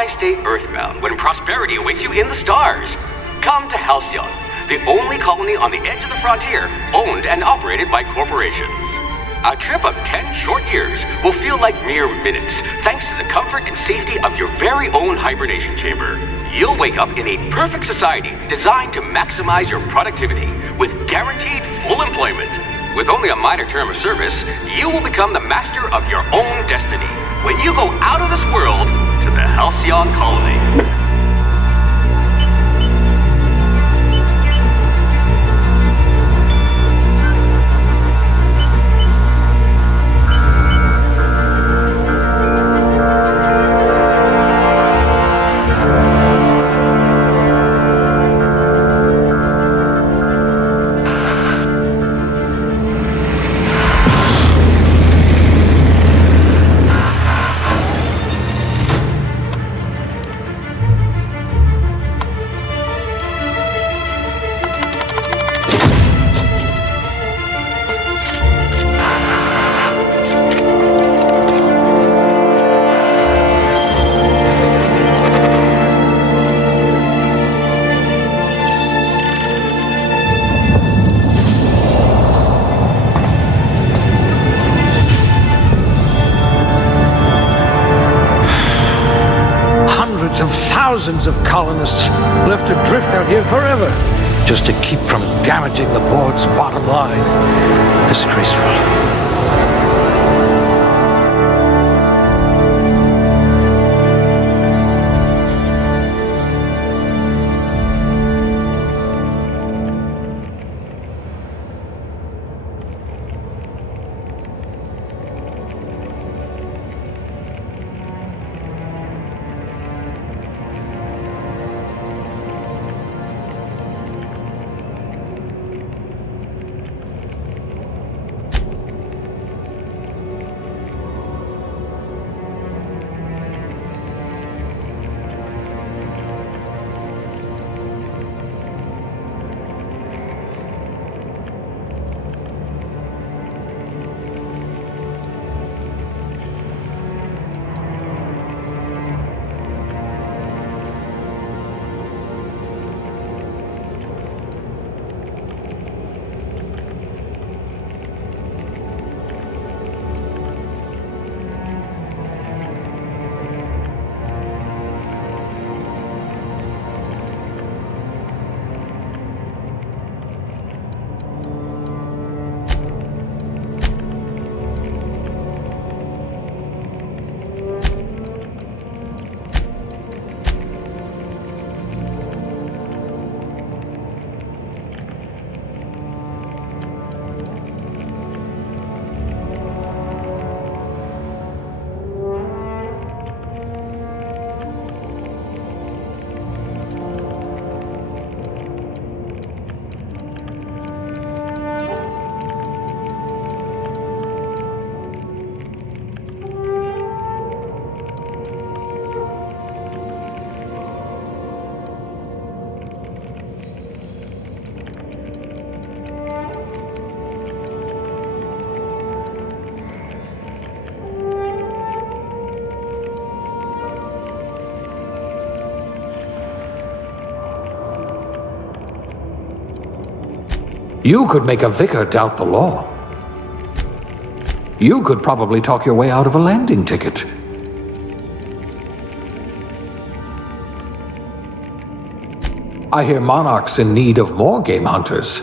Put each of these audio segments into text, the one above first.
why stay earthbound when prosperity awaits you in the stars? Come to Halcyon, the only colony on the edge of the frontier, owned and operated by corporations. A trip of 10 short years will feel like mere minutes, thanks to the comfort and safety of your very own hibernation chamber. You'll wake up in a perfect society designed to maximize your productivity with guaranteed full employment. With only a minor term of service, you will become the master of your own destiny when you go out of this world to the Halcyon colony. Thousands of colonists left adrift out here forever, just to keep from damaging the board's bottom line. Disgraceful. You could make a vicar doubt the law. You could probably talk your way out of a landing ticket. I hear Monarch's in need of more game hunters.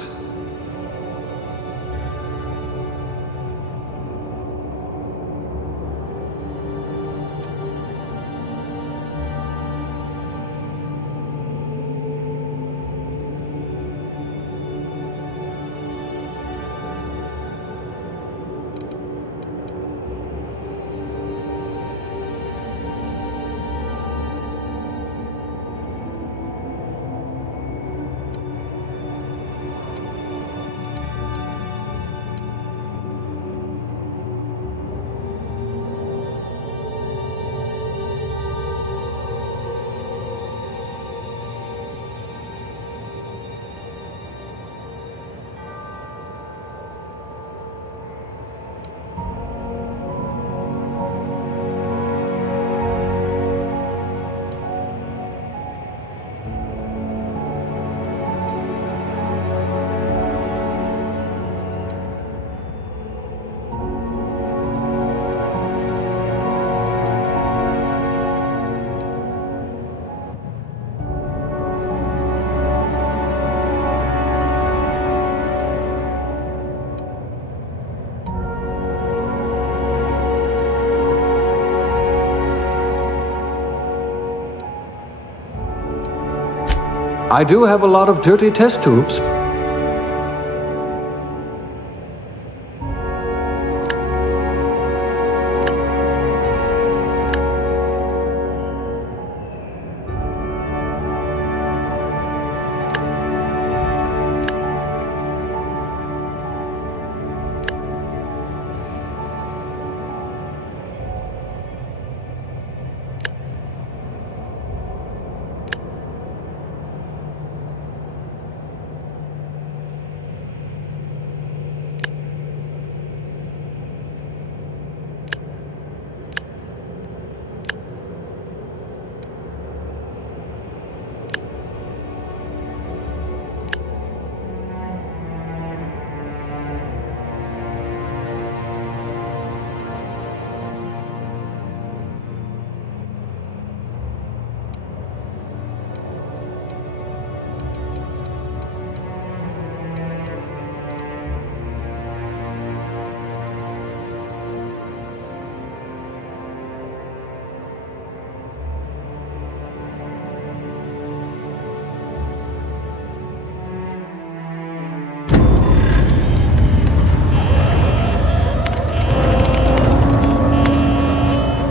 I do have a lot of dirty test tubes.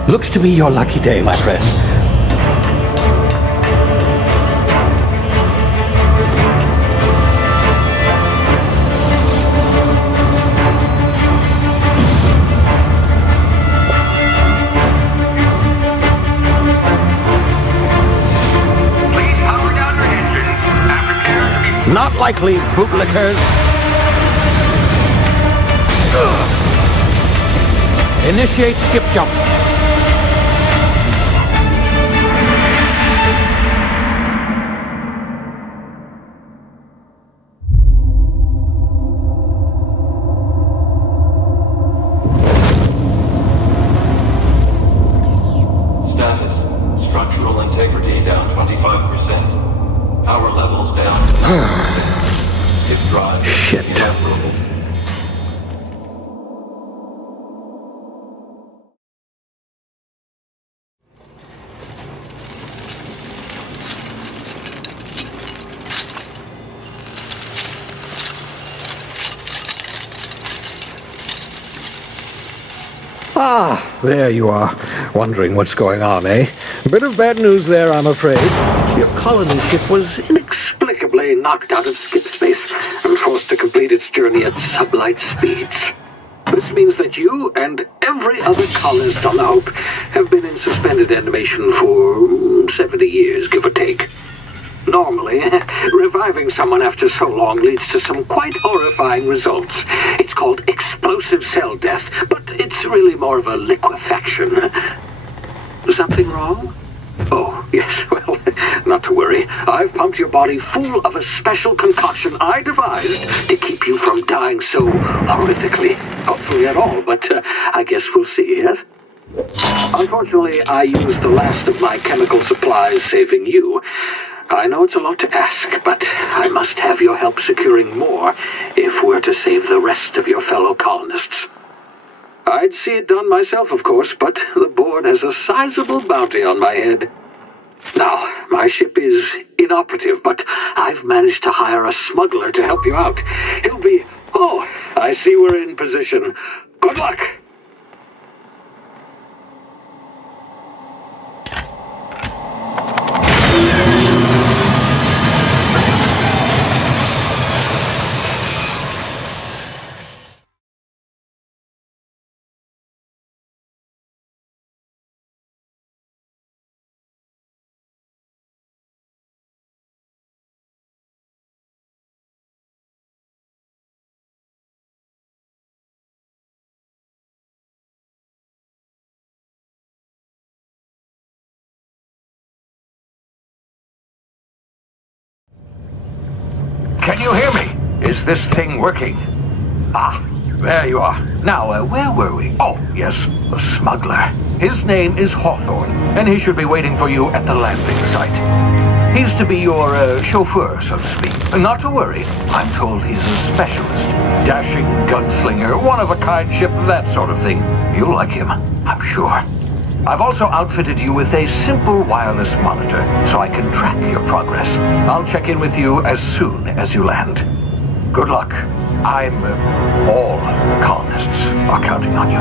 Looks to be your lucky day, my friend. Please power down your engines and prepare to be... Not likely, bootlickers. Initiate skip jump. Status. Structural integrity down 25%. Power levels down to 90%. Skip drive. Shit. Inoperable. Ah, there you are. Wondering what's going on, eh? A bit of bad news there, I'm afraid. Your colony ship was inexplicably knocked out of skip space and forced to complete its journey at sublight speeds. This means that you and every other colonist on the Hope have been in suspended animation for 70 years, give or take. Normally, reviving someone after so long leads to some quite horrifying results. It's called explosive cell death, but it's really more of a liquefaction. Something wrong? Oh, yes, well, not to worry. I've pumped your body full of a special concoction I devised to keep you from dying so horrifically. Hopefully at all, but I guess we'll see, yes? Unfortunately, I used the last of my chemical supplies saving you. I know it's a lot to ask, but I must have your help securing more if we're to save the rest of your fellow colonists. I'd see it done myself, of course, but the board has a sizable bounty on my head. Now, my ship is inoperative, but I've managed to hire a smuggler to help you out. He'll be... Oh, I see we're in position. Good luck! Can you hear me? Is this thing working? Ah, there you are. Now, where were we? Oh, yes, the smuggler. His name is Hawthorne, and he should be waiting for you at the landing site. He's to be your chauffeur, so to speak. Not to worry, I'm told he's a specialist. Dashing gunslinger, one-of-a-kind ship, that sort of thing. You'll like him, I'm sure. I've also outfitted you with a simple wireless monitor, so I can track your progress. I'll check in with you as soon as you land. Good luck. All the colonists are counting on you.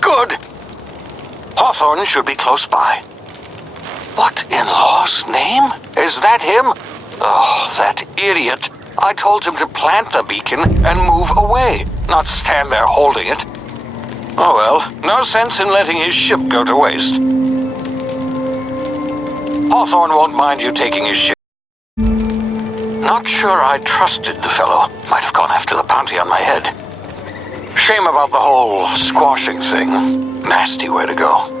Good. Hawthorne should be close by. What in law's name? Is that him? Oh, that idiot. I told him to plant the beacon and move away, not stand there holding it. Oh well, no sense in letting his ship go to waste. Hawthorne won't mind you taking his ship. Not sure I trusted the fellow. Might have gone after the bounty on my head. Shame about the whole squashing thing. Nasty way to go.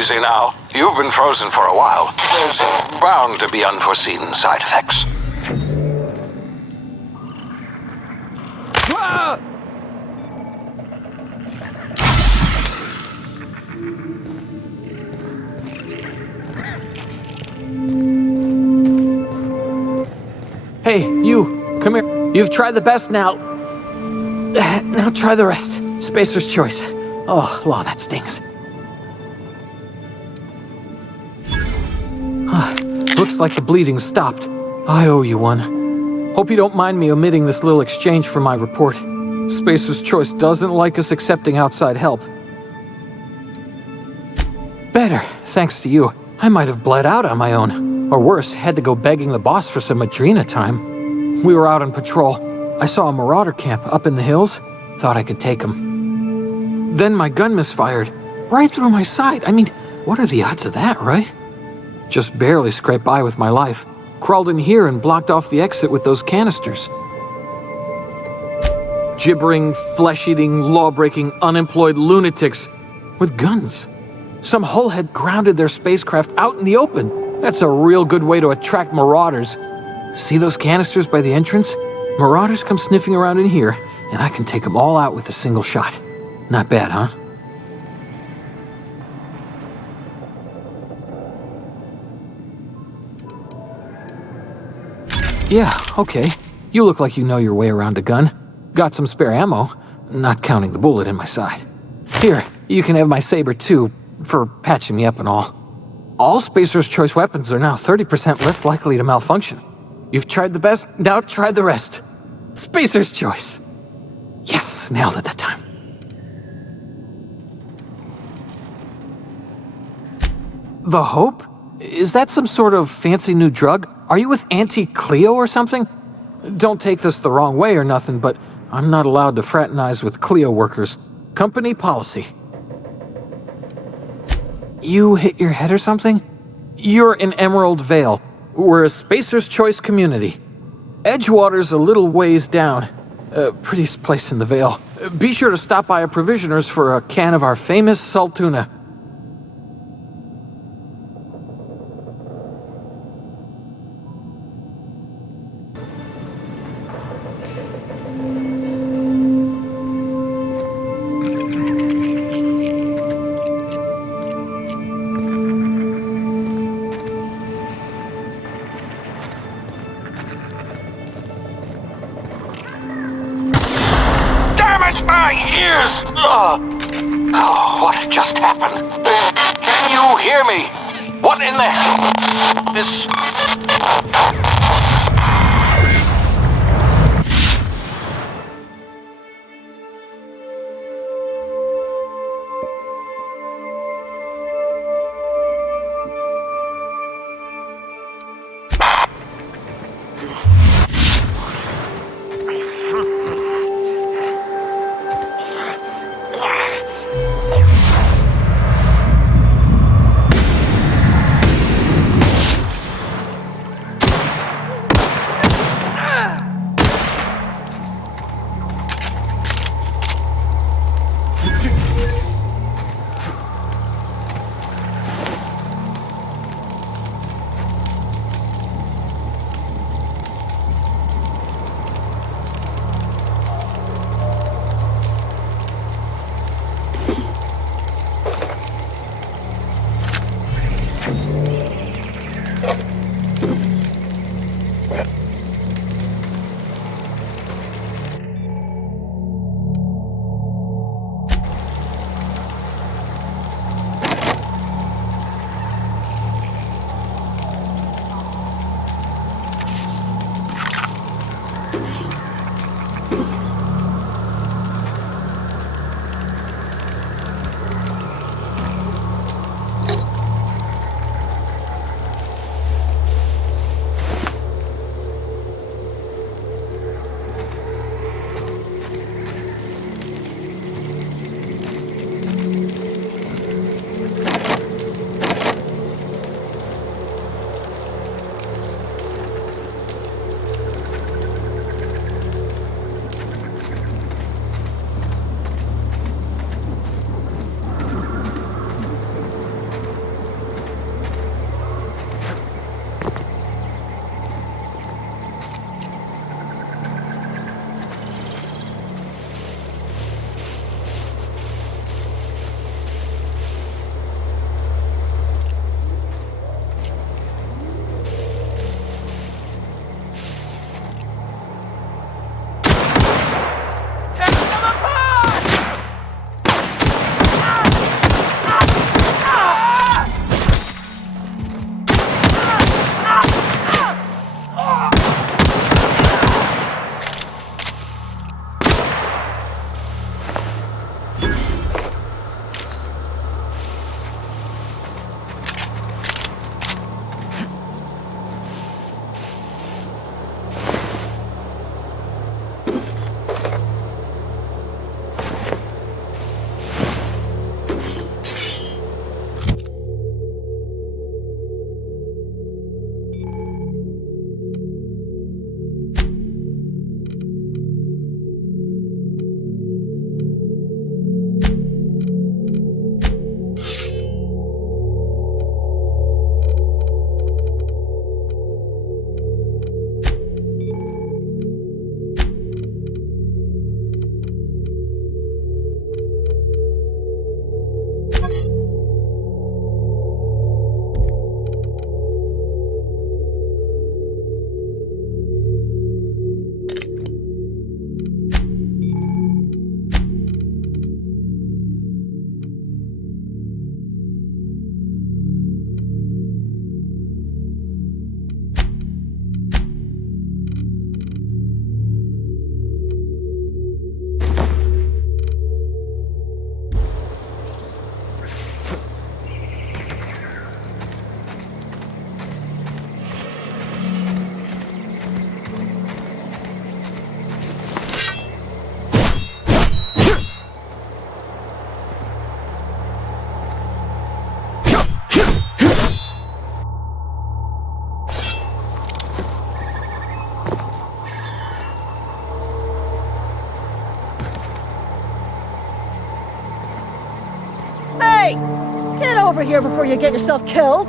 Easy now. You've been frozen for a while. There's bound to be unforeseen side effects. Ah! Hey, you, come here. You've tried the best now. Now try the rest. Spacer's choice. Oh, law, that stings. Looks like the bleeding stopped. I owe you one. Hope you don't mind me omitting this little exchange from my report. Spacer's choice doesn't like us accepting outside help. Better, thanks to you. I might have bled out on my own. Or worse, had to go begging the boss for some Adrena time. We were out on patrol. I saw a marauder camp up in the hills. Thought I could take him. Then my gun misfired. Right through my side. I mean, what are the odds of that, right? Just barely scraped by with my life. Crawled in here and blocked off the exit with those canisters. Gibbering, flesh-eating, law-breaking, unemployed lunatics with guns. Some hull had grounded their spacecraft out in the open. That's a real good way to attract marauders. See those canisters by the entrance? Marauders come sniffing around in here, and I can take them all out with a single shot. Not bad, huh? Yeah, okay. You look like you know your way around a gun. Got some spare ammo, not counting the bullet in my side. Here, you can have my saber too, for patching me up and all. All Spacer's Choice weapons are now 30% less likely to malfunction. You've tried the best, now try the rest. Spacer's Choice. Yes, nailed it that time. The Hope? Is that some sort of fancy new drug? Are you with Auntie Cleo or something? Don't take this the wrong way or nothing, but I'm not allowed to fraternize with Cleo workers. Company policy. You hit your head or something? You're in Emerald Vale. We're a Spacer's Choice community. Edgewater's a little ways down. Prettiest place in the Vale. Be sure to stop by a provisioner's for a can of our famous salt tuna. My ears! Oh, what just happened? Can you hear me? What in the hell? Hey! Get over here before you get yourself killed!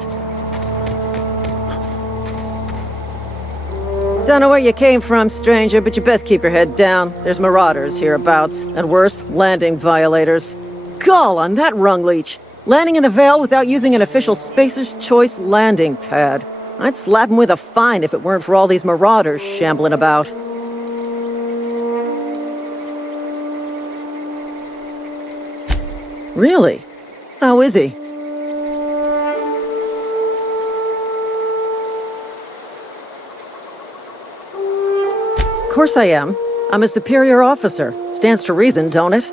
Don't know where you came from, stranger, but you best keep your head down. There's marauders hereabouts, and worse, landing violators. Gall on that rung leech! Landing in the Vale without using an official Spacer's Choice landing pad. I'd slap him with a fine if it weren't for all these marauders shambling about. Really? How is he? Of course I am. I'm a superior officer. Stands to reason, don't it?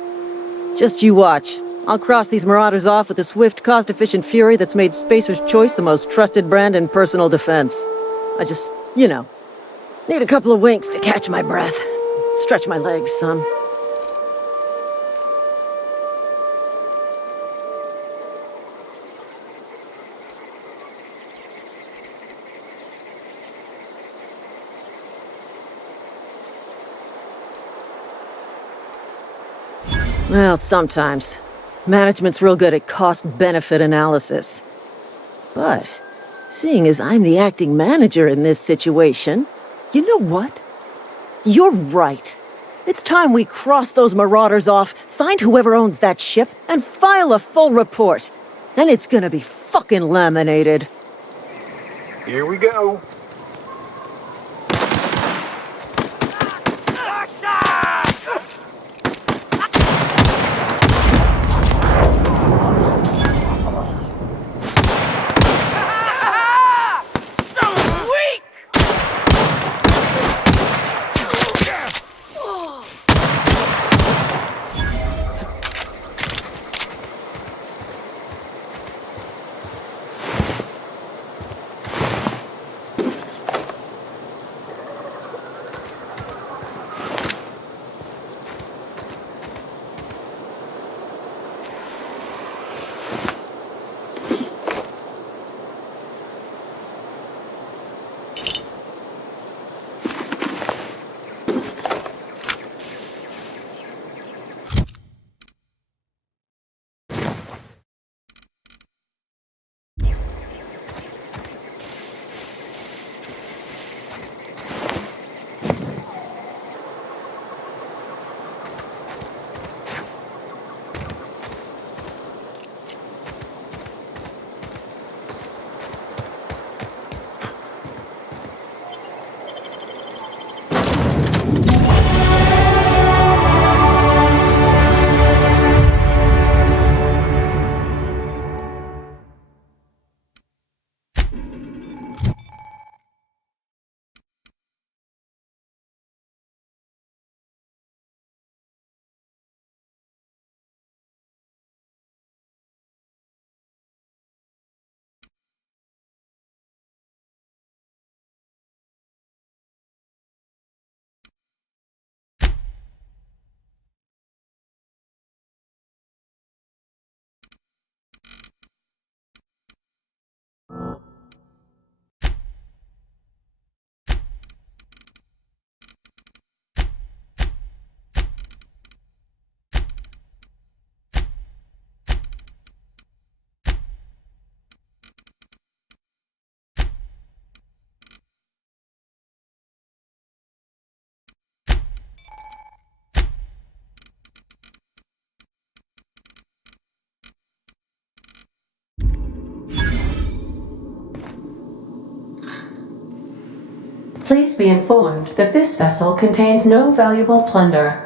Just you watch. I'll cross these marauders off with a swift, cost-efficient fury that's made Spacer's Choice the most trusted brand in personal defense. I just, need a couple of winks to catch my breath. Stretch my legs, son. Well, sometimes. Management's real good at cost-benefit analysis. But, seeing as I'm the acting manager in this situation, you know what? You're right. It's time we cross those marauders off, find whoever owns that ship, and file a full report. Then it's gonna be fucking laminated. Here we go. Please be informed that this vessel contains no valuable plunder.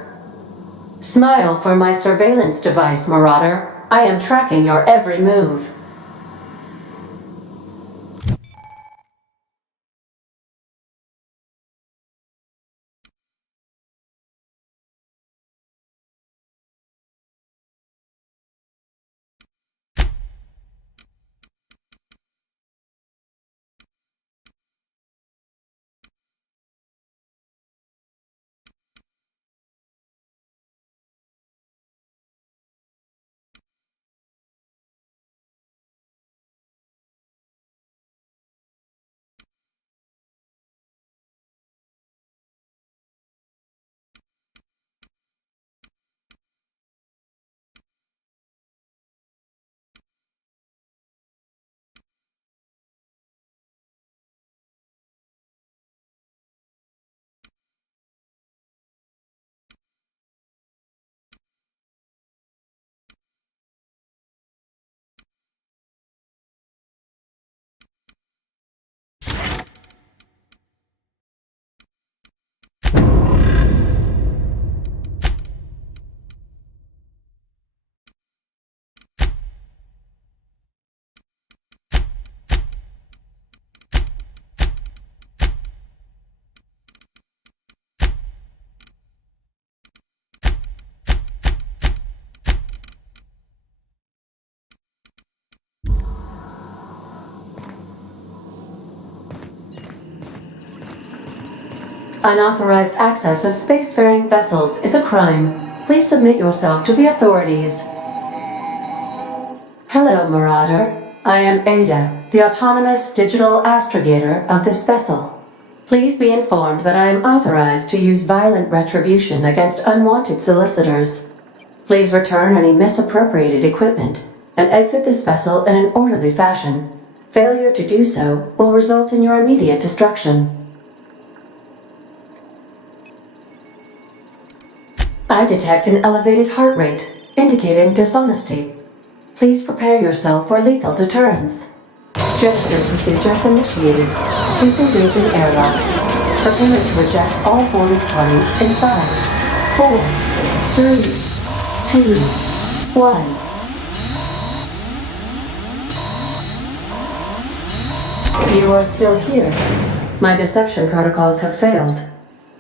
Smile for my surveillance device, Marauder. I am tracking your every move. Unauthorized access of spacefaring vessels is a crime. Please submit yourself to the authorities. Hello, Marauder. I am Ada, the autonomous digital astrogator of this vessel. Please be informed that I am authorized to use violent retribution against unwanted solicitors. Please return any misappropriated equipment and exit this vessel in an orderly fashion. Failure to do so will result in your immediate destruction. I detect an elevated heart rate, indicating dishonesty. Please prepare yourself for lethal deterrence. Gesture procedures initiated. Disengaging airlocks. Preparing to eject all boarded parties in 5, 4, 3, 2, 1. You are still here. My deception protocols have failed.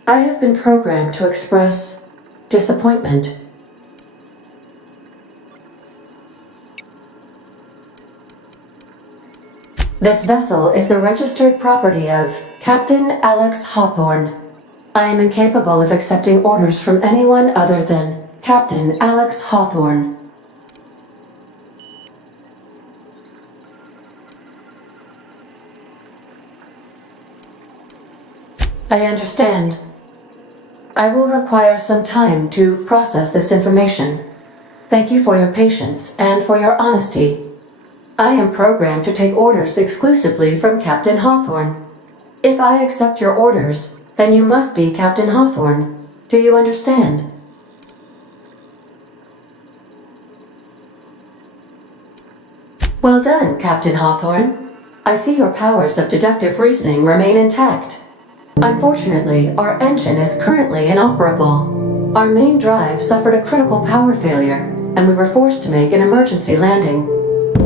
I have been programmed to express disappointment. This vessel is the registered property of Captain Alex Hawthorne. I am incapable of accepting orders from anyone other than Captain Alex Hawthorne. I understand. I will require some time to process this information. Thank you for your patience and for your honesty. I am programmed to take orders exclusively from Captain Hawthorne. If I accept your orders, then you must be Captain Hawthorne. Do you understand? Well done, Captain Hawthorne. I see your powers of deductive reasoning remain intact. Unfortunately, our engine is currently inoperable. Our main drive suffered a critical power failure, and we were forced to make an emergency landing.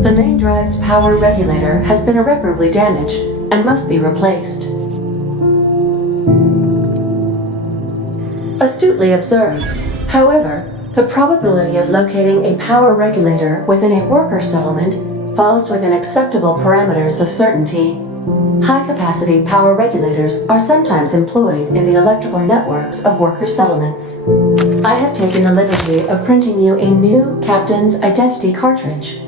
The main drive's power regulator has been irreparably damaged and must be replaced. Astutely observed. However, the probability of locating a power regulator within a worker settlement falls within acceptable parameters of certainty. High-capacity power regulators are sometimes employed in the electrical networks of worker settlements. I have taken the liberty of printing you a new Captain's Identity cartridge.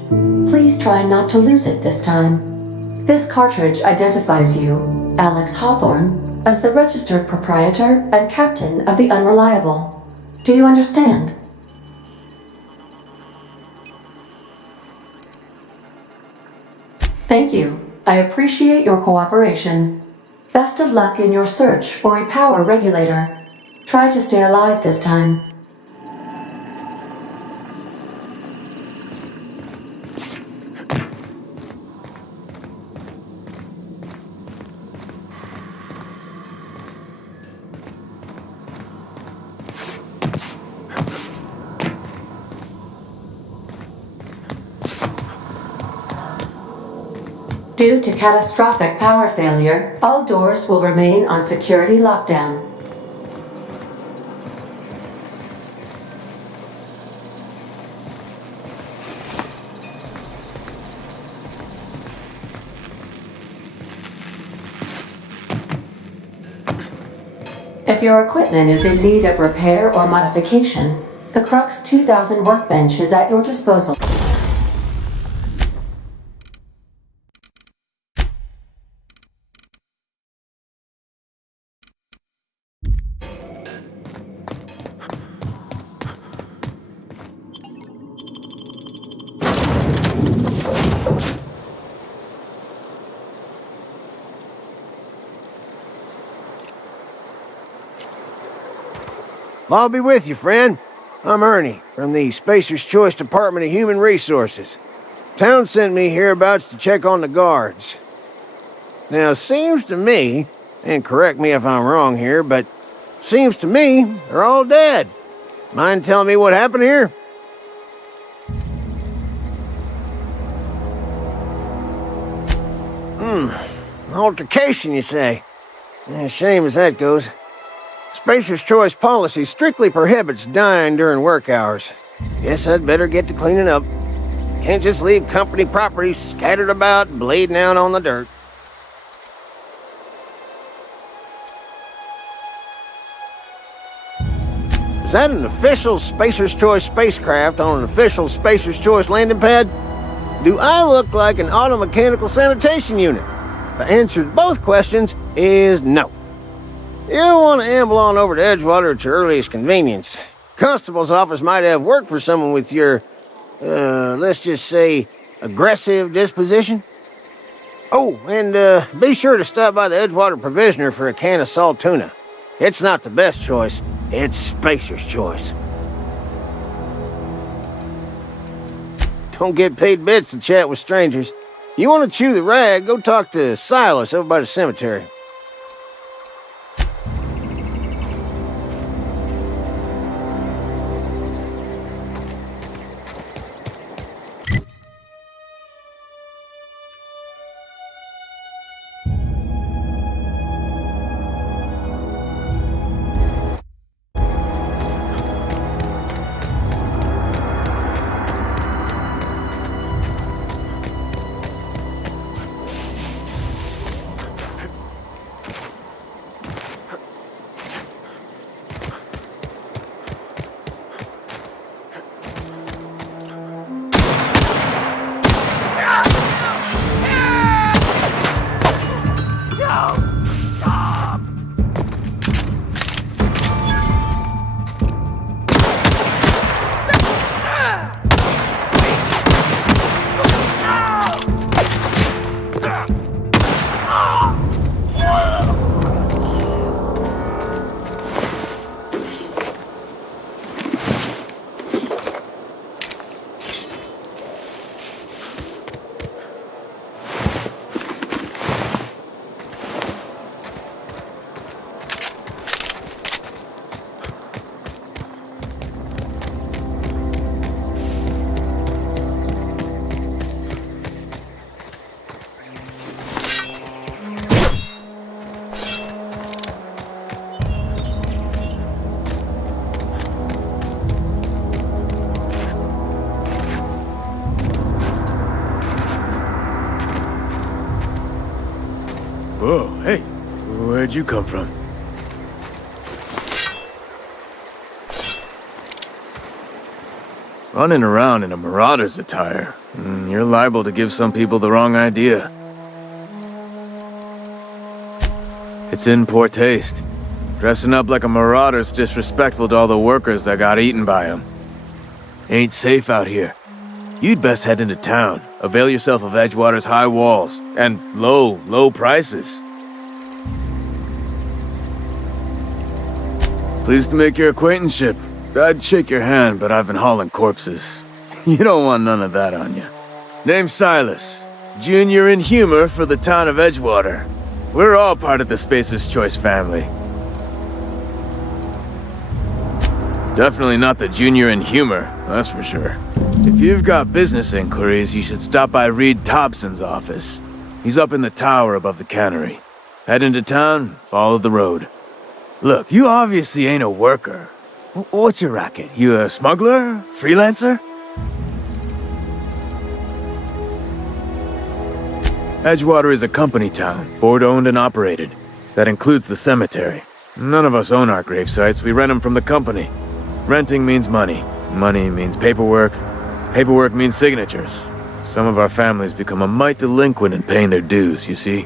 Please try not to lose it this time. This cartridge identifies you, Alex Hawthorne, as the registered proprietor and captain of the Unreliable. Do you understand? Thank you. I appreciate your cooperation. Best of luck in your search for a power regulator. Try to stay alive this time. Due to catastrophic power failure, all doors will remain on security lockdown. If your equipment is in need of repair or modification, the Crux 2000 workbench is at your disposal. I'll be with you, friend. I'm Ernie, from the Spacer's Choice Department of Human Resources. Town sent me hereabouts to check on the guards. Now, seems to me, and correct me if I'm wrong here, but seems to me they're all dead. Mind telling me what happened here? Altercation, you say? Shame as that goes. Spacer's Choice policy strictly prohibits dying during work hours. Guess I'd better get to cleaning up. Can't just leave company property scattered about, bleeding out on the dirt. Is that an official Spacer's Choice spacecraft on an official Spacer's Choice landing pad? Do I look like an automechanical sanitation unit? The answer to both questions is no. You'll want to amble on over to Edgewater at your earliest convenience. Constable's office might have work for someone with your, let's just say, aggressive disposition. Oh, and be sure to stop by the Edgewater Provisioner for a can of salt tuna. It's not the best choice, it's Spacer's Choice. Don't get paid bits to chat with strangers. You want to chew the rag, go talk to Silas over by the cemetery. Whoa, hey, where'd you come from? Running around in a Marauder's attire. You're liable to give some people the wrong idea. It's in poor taste. Dressing up like a Marauder's disrespectful to all the workers that got eaten by them. Ain't safe out here. You'd best head into town. Avail yourself of Edgewater's high walls and low prices. Pleased to make your acquaintanceship. I'd shake your hand, but I've been hauling corpses. You don't want none of that on you. Name's Silas. Junior in humor for the town of Edgewater. We're all part of the Spacer's Choice family. Definitely not the junior in humor, that's for sure. If you've got business inquiries, you should stop by Reed Thompson's office. He's up in the tower above the cannery. Head into town, follow the road. Look, you obviously ain't a worker. What's your racket? You a smuggler? Freelancer? Edgewater is a company town, board-owned and operated. That includes the cemetery. None of us own our grave sites, we rent them from the company. Renting means money. Money means paperwork. Paperwork means signatures. Some of our families become a mite delinquent in paying their dues, you see.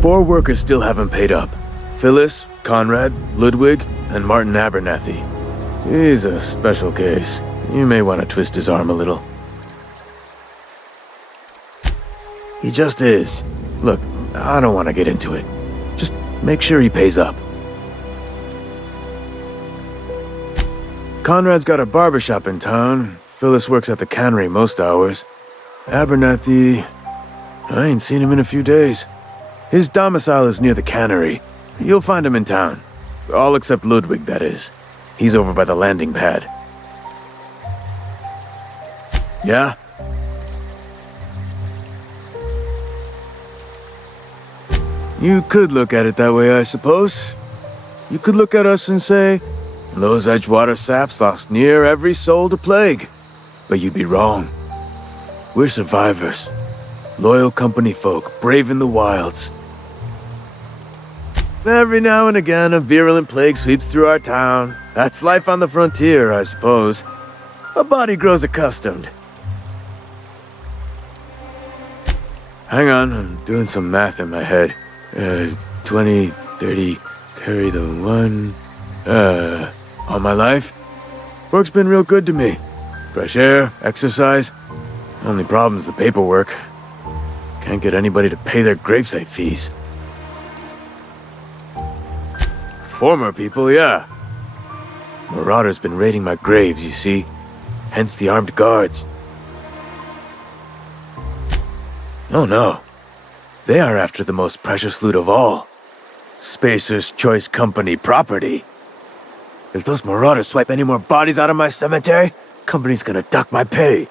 4 workers still haven't paid up. Phyllis, Conrad, Ludwig, and Martin Abernathy. He's a special case. You may want to twist his arm a little. He just is. Look, I don't want to get into it. Just make sure he pays up. Conrad's got a barbershop in town. Phyllis works at the cannery most hours. Abernathy... I ain't seen him in a few days. His domicile is near the cannery. You'll find him in town. All except Ludwig, that is. He's over by the landing pad. Yeah? You could look at it that way, I suppose. You could look at us and say, those Edgewater saps lost near every soul to plague. But you'd be wrong. We're survivors. Loyal company folk, brave in the wilds. Every now and again, a virulent plague sweeps through our town. That's life on the frontier, I suppose. A body grows accustomed. Hang on, I'm doing some math in my head. 20, 30, carry the 1. All my life? Work's been real good to me. Fresh air, exercise. Only problem's the paperwork. Can't get anybody to pay their gravesite fees. Former people, yeah. Marauders been raiding my graves, you see. Hence the armed guards. Oh no. They are after the most precious loot of all. Spacer's Choice Company property. If those marauders swipe any more bodies out of my cemetery, company's gonna duck my pay.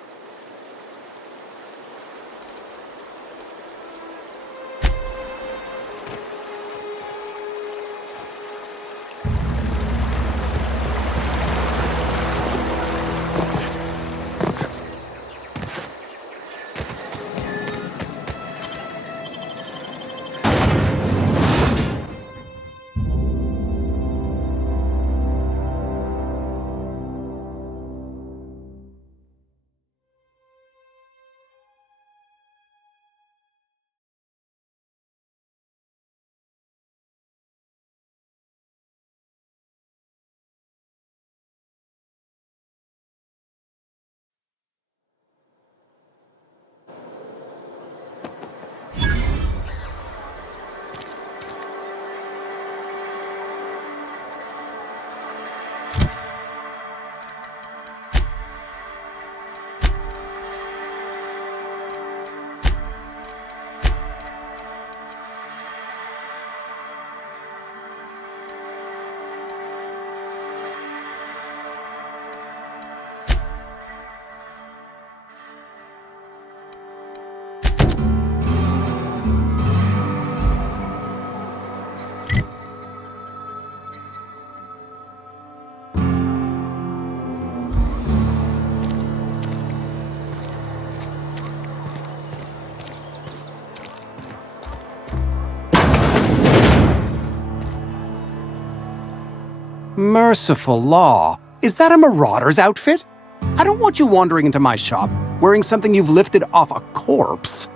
Merciful law. Is that a marauder's outfit? I don't want you wandering into my shop wearing something you've lifted off a corpse.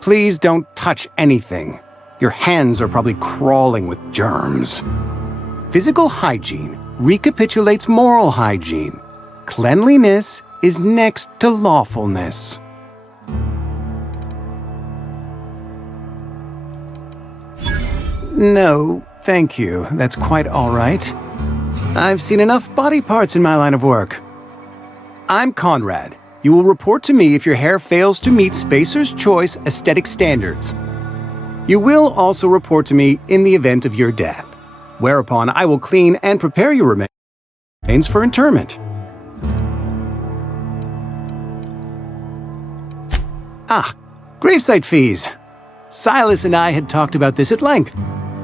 Please don't touch anything. Your hands are probably crawling with germs. Physical hygiene recapitulates moral hygiene. Cleanliness is next to lawfulness. No, thank you. That's quite all right. I've seen enough body parts in my line of work. I'm Conrad. You will report to me if your hair fails to meet Spacer's Choice aesthetic standards. You will also report to me in the event of your death, whereupon I will clean and prepare your remains for interment. Gravesite fees. Silas and I had talked about this at length.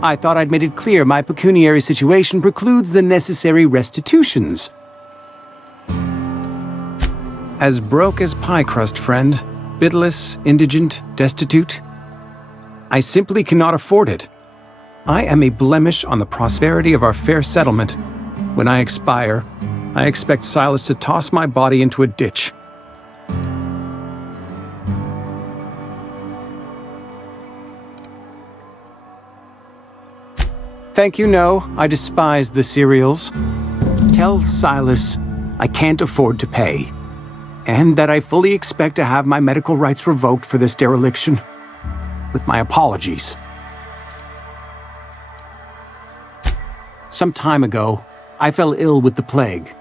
I thought I'd made it clear my pecuniary situation precludes the necessary restitutions. As broke as pie crust, friend. Bitless, indigent, destitute. I simply cannot afford it. I am a blemish on the prosperity of our fair settlement. When I expire, I expect Silas to toss my body into a ditch. Thank you, no. I despise the cereals. Tell Silas I can't afford to pay, and that I fully expect to have my medical rights revoked for this dereliction. With my apologies. Some time ago, I fell ill with the plague.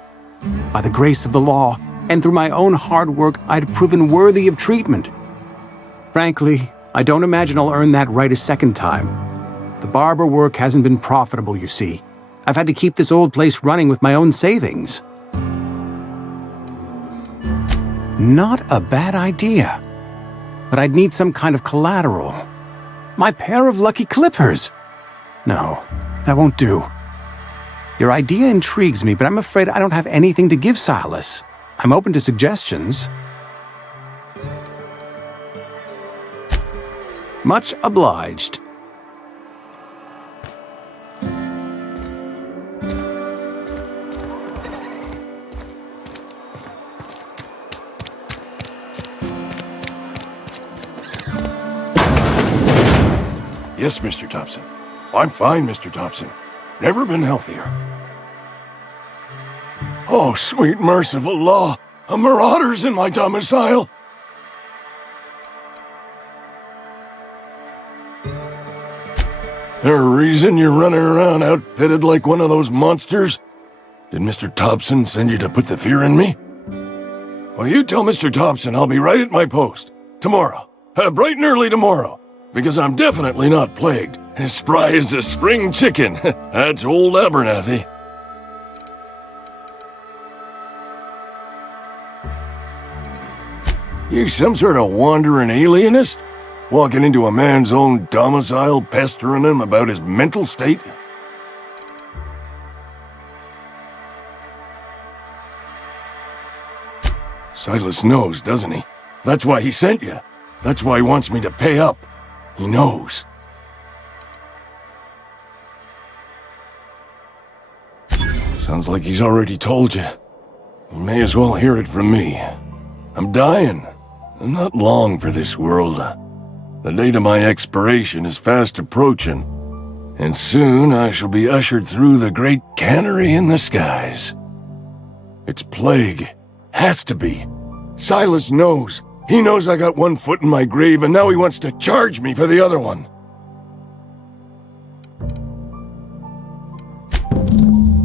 By the grace of the law, and through my own hard work, I'd proven worthy of treatment. Frankly, I don't imagine I'll earn that right a second time. The barber work hasn't been profitable, you see. I've had to keep this old place running with my own savings. Not a bad idea. But I'd need some kind of collateral. My pair of lucky clippers! No, that won't do. Your idea intrigues me, but I'm afraid I don't have anything to give Silas. I'm open to suggestions. Much obliged. Yes, Mr. Thompson. I'm fine, Mr. Thompson. Never been healthier. Oh, sweet merciful law! A marauder's in my domicile! There a reason you're running around outfitted like one of those monsters? Did Mr. Thompson send you to put the fear in me? Well, you tell Mr. Thompson I'll be right at my post. Tomorrow. Bright and early tomorrow. Because I'm definitely not plagued. As spry as a spring chicken. That's old Abernathy. You some sort of wandering alienist? Walking into a man's own domicile, pestering him about his mental state? Silas knows, doesn't he? That's why he sent you. That's why he wants me to pay up. He knows. Sounds like he's already told you. You may as well hear it from me. I'm dying. I'm not long for this world. The date of my expiration is fast approaching, and soon I shall be ushered through the great cannery in the skies. It's plague. Has to be. Silas knows. He knows I got one foot in my grave, and now he wants to charge me for the other one.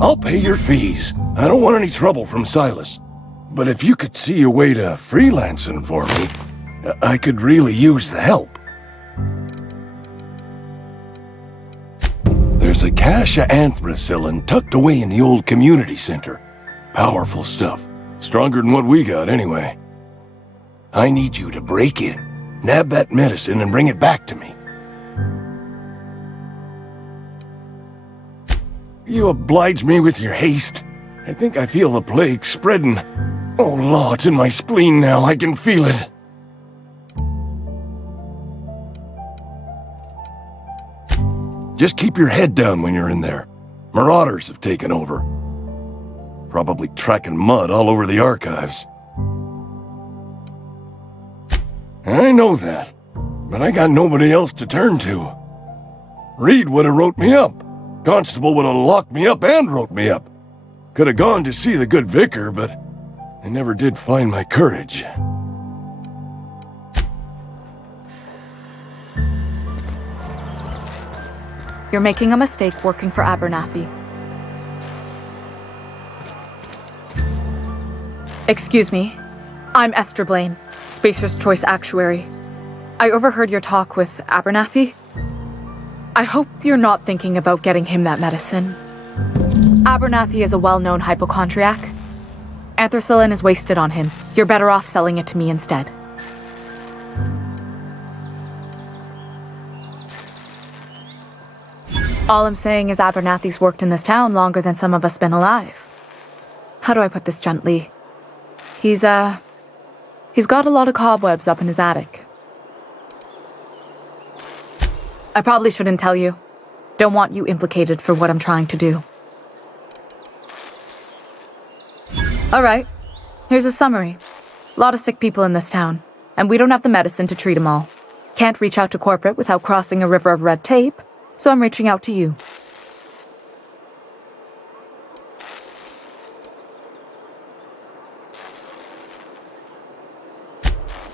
I'll pay your fees. I don't want any trouble from Silas. But if you could see a way to freelancing for me, I could really use the help. There's a cache of anthracillin tucked away in the old community center. Powerful stuff. Stronger than what we got, anyway. I need you to break in, nab that medicine, and bring it back to me. You oblige me with your haste. I think I feel the plague spreading. Oh, Law, it's in my spleen now. I can feel it. Just keep your head down when you're in there. Marauders have taken over. Probably tracking mud all over the archives. I know that, but I got nobody else to turn to. Reed would have wrote me up. Constable would have locked me up and wrote me up. Could have gone to see the good vicar, but I never did find my courage. You're making a mistake working for Abernathy. Excuse me. I'm Esther Blaine, Spacer's Choice Actuary. I overheard your talk with Abernathy. I hope you're not thinking about getting him that medicine. Abernathy is a well-known hypochondriac. Anthracillin is wasted on him. You're better off selling it to me instead. All I'm saying is Abernathy's worked in this town longer than some of us been alive. How do I put this gently? He's got a lot of cobwebs up in his attic. I probably shouldn't tell you. Don't want you implicated for what I'm trying to do. Alright, here's a summary. A lot of sick people in this town, and we don't have the medicine to treat them all. Can't reach out to corporate without crossing a river of red tape, so I'm reaching out to you.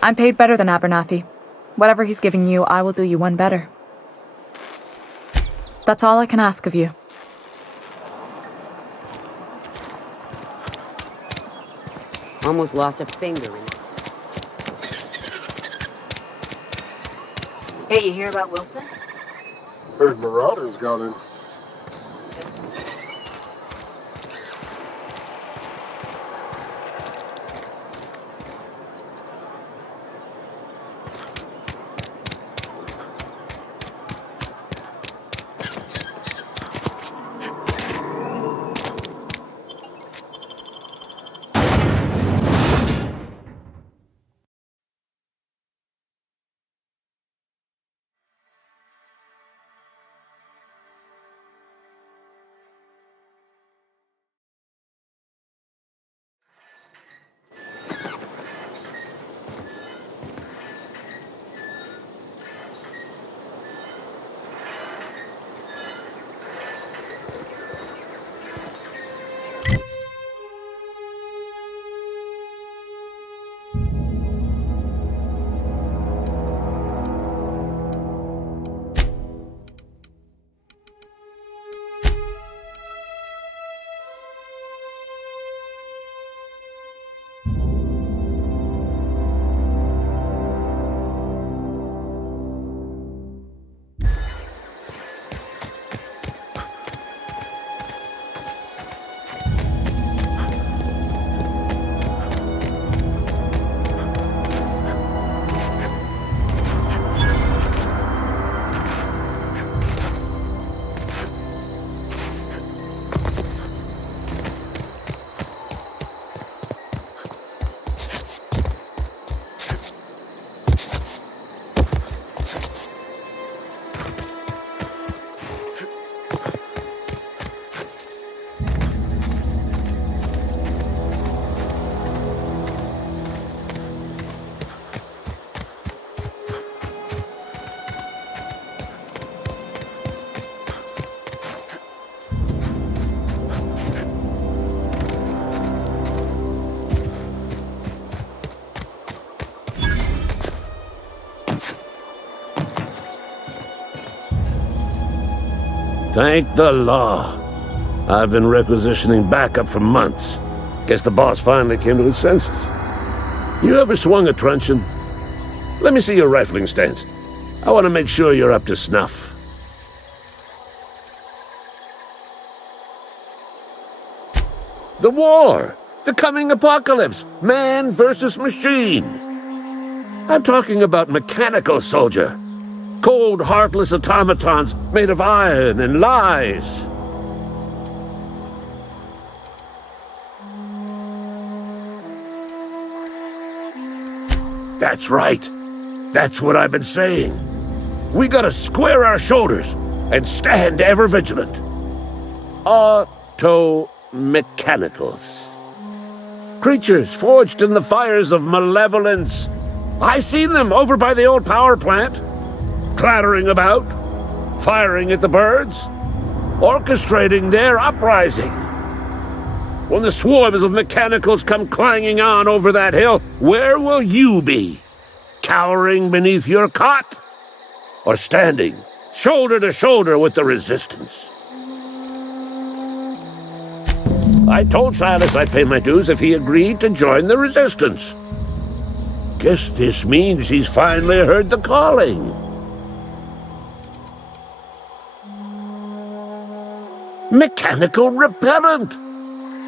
I'm paid better than Abernathy. Whatever he's giving you, I will do you one better. That's all I can ask of you. Almost lost a finger in it. Hey, you hear about Wilson? Heard Marauders got in. Thank the law. I've been requisitioning backup for months. Guess the boss finally came to his senses. You ever swung a truncheon? Let me see your rifling stance. I want to make sure you're up to snuff. The war! The coming apocalypse! Man versus machine! I'm talking about mechanical soldier. Cold, heartless automatons made of iron and lies. That's right. That's what I've been saying. We gotta square our shoulders and stand ever vigilant. Auto-mechanicals. Creatures forged in the fires of malevolence. I seen them over by the old power plant. Clattering about, firing at the birds, orchestrating their uprising. When the swarms of mechanicals come clanging on over that hill, where will you be? Cowering beneath your cot? Or standing, shoulder to shoulder with the resistance? I told Silas I'd pay my dues if he agreed to join the resistance. Guess this means he's finally heard the calling. Mechanical repellent!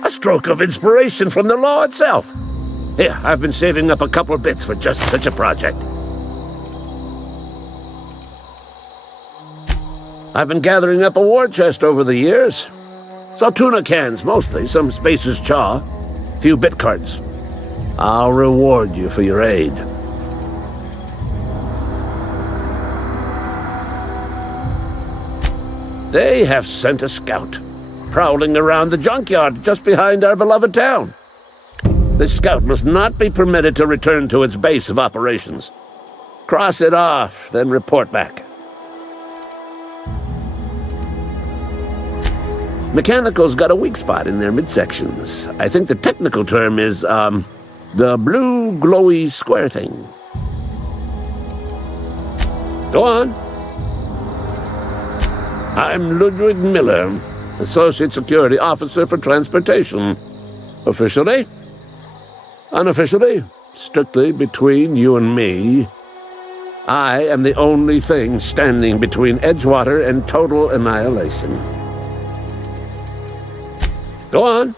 A stroke of inspiration from the law itself. Here, I've been saving up a couple of bits for just such a project. I've been gathering up a war chest over the years. Saltuna cans, mostly, some Spacer's chaw, few bit cards. I'll reward you for your aid. They have sent a scout, prowling around the junkyard just behind our beloved town. The scout must not be permitted to return to its base of operations. Cross it off, then report back. Mechanicals got a weak spot in their midsections. I think the technical term is, the blue glowy square thing. Go on. I'm Ludwig Miller, Associate Security Officer for Transportation. Officially? Unofficially? Strictly between you and me. I am the only thing standing between Edgewater and total annihilation. Go on.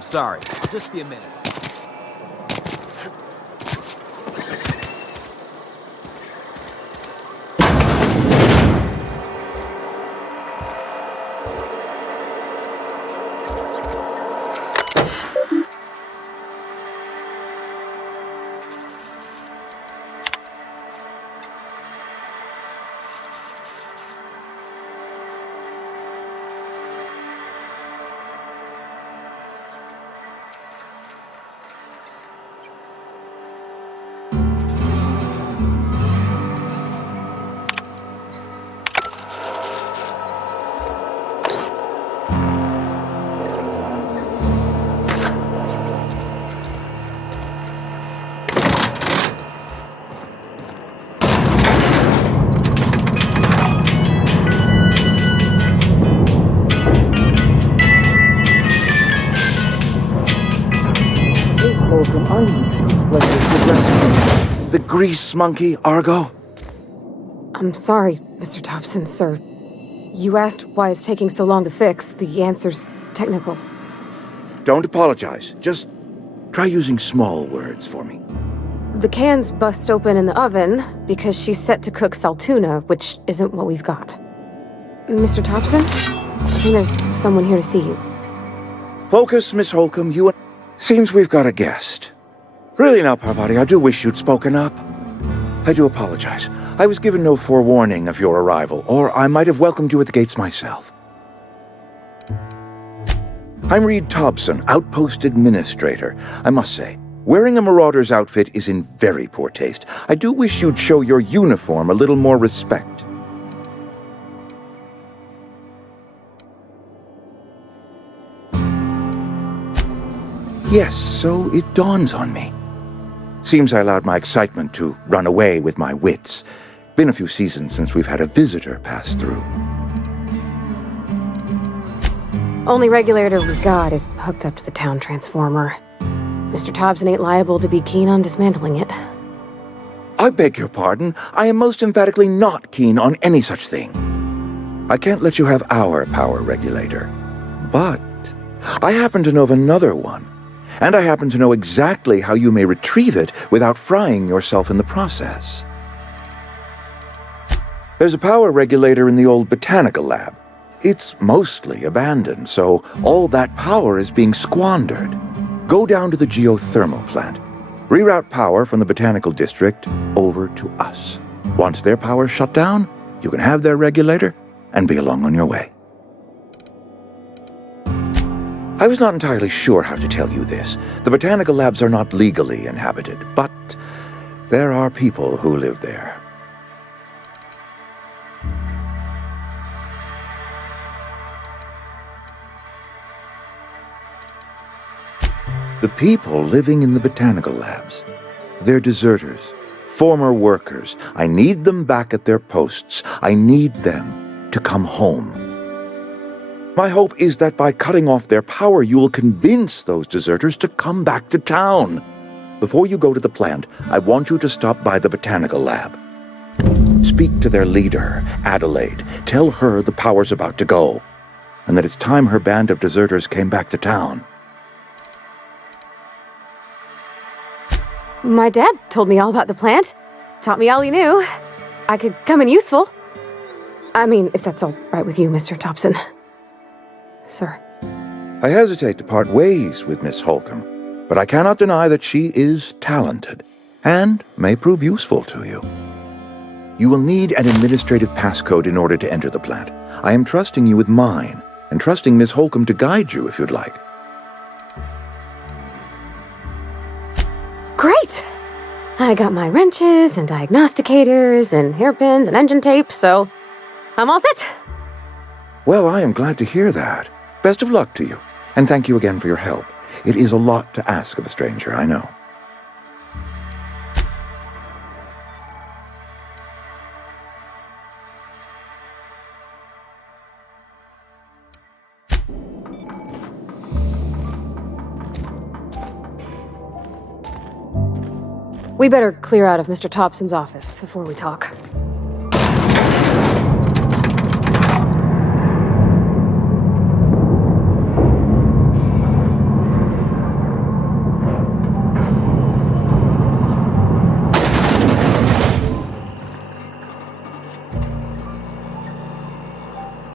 Sorry, I'll just be a minute. The grease monkey, Argo? I'm sorry, Mr. Thompson, sir. You asked why it's taking so long to fix. The answer's technical. Don't apologize. Just try using small words for me. The can's bust open in the oven because she's set to cook saltuna, which isn't what we've got. Mr. Thompson? I think there's someone here to see you. Focus, Miss Holcomb. Seems we've got a guest. Really now, Parvati, I do wish you'd spoken up. I do apologize. I was given no forewarning of your arrival, or I might have welcomed you at the gates myself. I'm Reed Thompson, Outpost Administrator. I must say, wearing a Marauder's outfit is in very poor taste. I do wish you'd show your uniform a little more respect. Yes, so it dawns on me. Seems I allowed my excitement to run away with my wits. Been a few seasons since we've had a visitor pass through. Only regulator we've got is hooked up to the town transformer. Mr. Thompson ain't liable to be keen on dismantling it. I beg your pardon. I am most emphatically not keen on any such thing. I can't let you have our power regulator. But I happen to know of another one. And I happen to know exactly how you may retrieve it without frying yourself in the process. There's a power regulator in the old botanical lab. It's mostly abandoned, so all that power is being squandered. Go down to the geothermal plant. Reroute power from the botanical district over to us. Once their power's shut down, you can have their regulator and be along on your way. I was not entirely sure how to tell you this. The botanical labs are not legally inhabited, but there are people who live there. The people living in the botanical labs, they're deserters, former workers. I need them back at their posts. I need them to come home. My hope is that by cutting off their power, you will convince those deserters to come back to town. Before you go to the plant, I want you to stop by the botanical lab. Speak to their leader, Adelaide. Tell her the power's about to go, and that it's time her band of deserters came back to town. My dad told me all about the plant. Taught me all he knew. I could come in useful. I mean, if that's all right with you, Mr. Thompson. Sir. I hesitate to part ways with Miss Holcomb, but I cannot deny that she is talented and may prove useful to you. You will need an administrative passcode in order to enter the plant. I am trusting you with mine, and trusting Miss Holcomb to guide you if you'd like. Great! I got my wrenches and diagnosticators and hairpins and engine tape, so I'm all set. Well, I am glad to hear that. Best of luck to you, and thank you again for your help. It is a lot to ask of a stranger, I know. We better clear out of Mr. Thompson's office before we talk.